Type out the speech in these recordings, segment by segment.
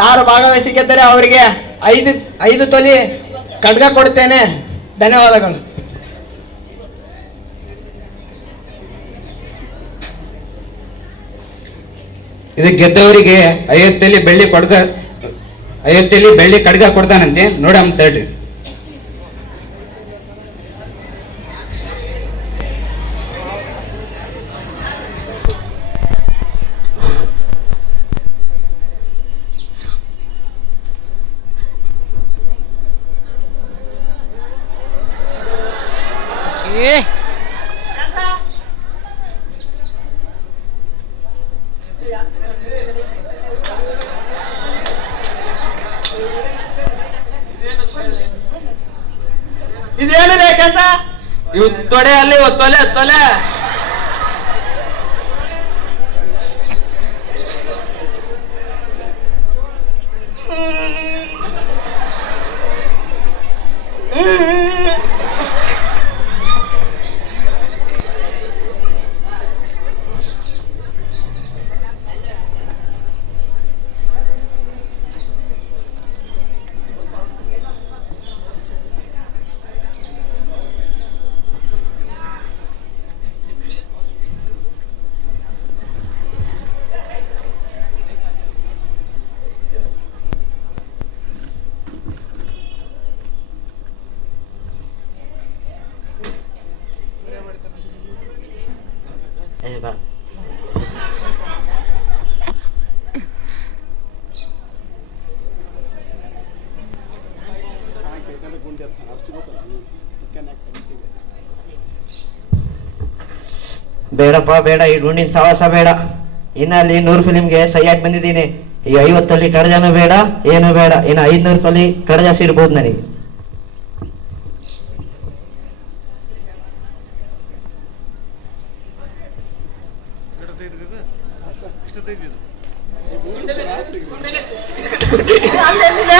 ಯಾರು ಭಾಗವಹಿಸಿದ್ದಾರೆ ಅವರಿಗೆ 5 ತೊಲಿ ಖಡ್ಗ ಕೊಡ್ತೇನೆ. ಧನ್ಯವಾದಗಳು. ಇದು ಗೆದ್ದವರಿಗೆ 50 ತೊಲಿ ಬೆಳ್ಳಿ ಖಡ್ಗ ಕೊಡ್ತಾನಂತೆ. ನೋಡಮ್ ತಡ್ರಿ. ಇದೇನಿದೆ ಕೆಲಸ? ಇವ್ ತೊಡೆ ಅಲ್ಲಿ ತೊಲೆ ತೊಲೆ ಬೇಡಪ್ಪ ಬೇಡ, ಈ ಗುಂಡಿನ ಸವಾಸ ಬೇಡ. ಇನ್ನಲ್ಲಿ 100 ಫಿಲಿಮ್ಗೆ ಸಹಿಯಾಗಿ ಬಂದಿದ್ದೀನಿ. ಈ 50 ಕಡಜನೂ ಬೇಡ, ಏನು ಬೇಡ. ಇನ್ನು 500 ಕಡಜ ಸಿಡ್ಬೋದು ನನಗೆ.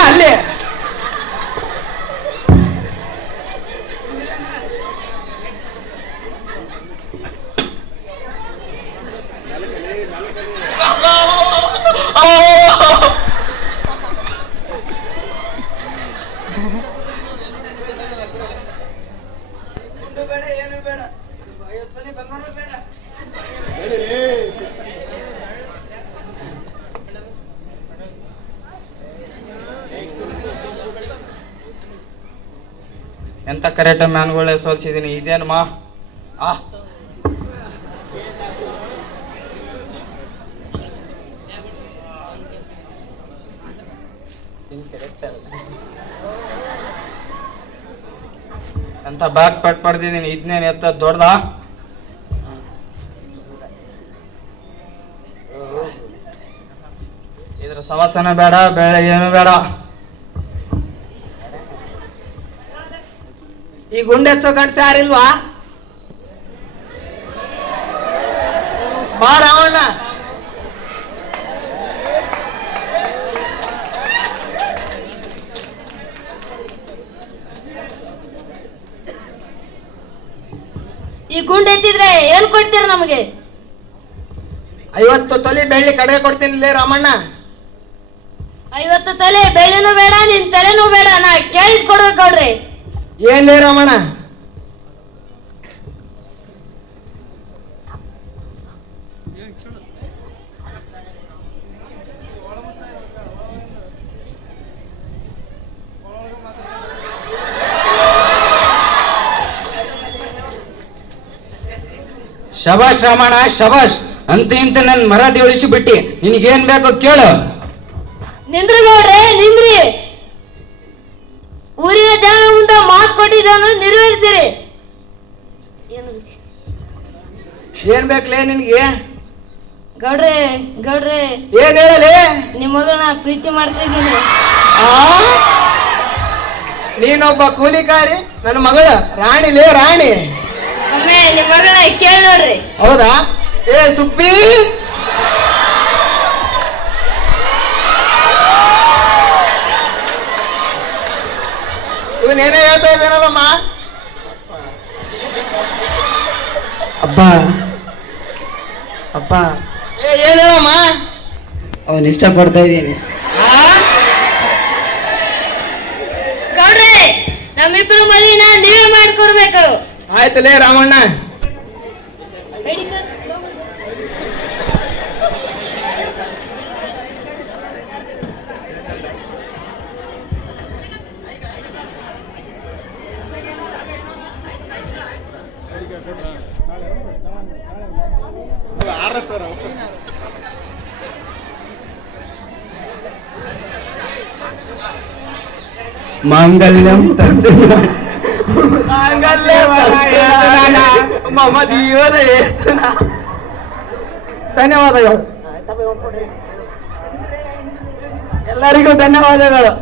ಅಲ್ಲೇ ಬೇಡ, ಏನು ಬೇಡ. 50 ಬಂಗಾರ ಬೇಡ. ಎಂತ ಕರೆಕ್ಟ್ ಮ್ಯಾನ್ಗಳೇ ಸೋಲ್ಸಿದೀನಿ. ಇದೇನು ಮಾ ಎಂತ ಬ್ಯಾಗ್ ಪಡ್ದಿದ್ದೀನಿ. ಇದನ್ನೇನು ಎತ್ತ ದೊಡ್ಡದ? ಇದ್ರ ಸವಾಸನ ಬೇಡ, ಬೇಳೆ ಏನು ಬೇಡ. ಈ ಗುಂಡೆ ಎತ್ತೋಕಂಡ್ ಯಾರಿಲ್ವಾ? ಬಾ ರಾವಣ್ಣ. ಈ ಗುಂಡು ಎತ್ತಿದ್ರೆ ಏನ್ ಕೊಡ್ತೀರ ನಮಗೆ? 50 ತೊಲಿ ಬೆಳ್ಳಿ ಕಡೆ ಕೊಡ್ತೀನಿ ರಾಮಣ್ಣ. 50 ತೊಲೆ ಬೆಳ್ಳಿನೂ ಬೇಡ, ನಿನ್ ತಲೆನೂ ಬೇಡ. ನಾ ಕೇಳಿದ್ ಕೊಡ್ಬೇಕು ನೋಡ್ರಿ. ಏನ್ಲೇ ರಾಮಣ್ಣ? ಶಬಾಷ್ ರಾಮಣ್ಣ ಶಬಾಷ್. ಅಂತ ಇಂತ ನನ್ ಮರದಿ ಉಳಿಸಿ ಬಿಟ್ಟಿ. ನಿನಗೇನ್ ಬೇಕೋ ಕೇಳು. ನಿಂದ್ರಿ ಗೌಡ್ರೆ, ನಿಂದ್ರಿ. ಊರಿನ ಜನ ಮುಂದೆ ಮಾತು ಕೊಟ್ಟಿದ್ದನ್ನು ನಿರ್ವಹಿಸಿರಿ. ಏನ್ ಬೇಕಲೇ ನಿನ್ಗೆ? ಗೌಡ್ರೆ ಗೌಡ್ರೆ, ಏನ್ ಹೇಳಲಿ? ನಿಮ್ಮ ಮಗಳನ್ನ ಪ್ರೀತಿ ಮಾಡ್ತಾ ಇದ್ದೀನಿ. ನೀನೊಬ್ಬ ಕೂಲಿಕಾರಿ, ನನ್ನ ಮಗಳು ರಾಣಿಲೇ ರಾಣಿ. ಒಮ್ಮೆ ನಿಮ್ಮ ಮಗಳನ್ನ ಕೇಳಿ ನೋಡ್ರಿ. ಹೌದಾ? ಏ ಸುಬ್ಬಿ, ಇವನೇನೇ ಹೇಳ್ತಾ ಇದ್ದಾನಲ್ಲಮ್ಮ. ಅಪ್ಪ ಅಪ್ಪ ಏನ್ ಹೇಳಮ್ಮ? ಅವನ್ ಇಷ್ಟಪಡ್ತಾ ಇದ್ದೀನಿ. ಗೌಡ್ರೆ ನಮ್ಮಿಬ್ರು ಮದುವೆನ ನೀವೇ ಮಾಡ್ಕೊಡ್ಬೇಕು. ಆಯ್ತಲೇ ರಾಮಣ್ಣ. ಮಾಂಗಲ್ಯಂ ತಂತು ಮಮ ಜೀವನ ಧನ್ಯವಾದಗಳು. ಎಲ್ಲರಿಗೂ ಧನ್ಯವಾದಗಳು.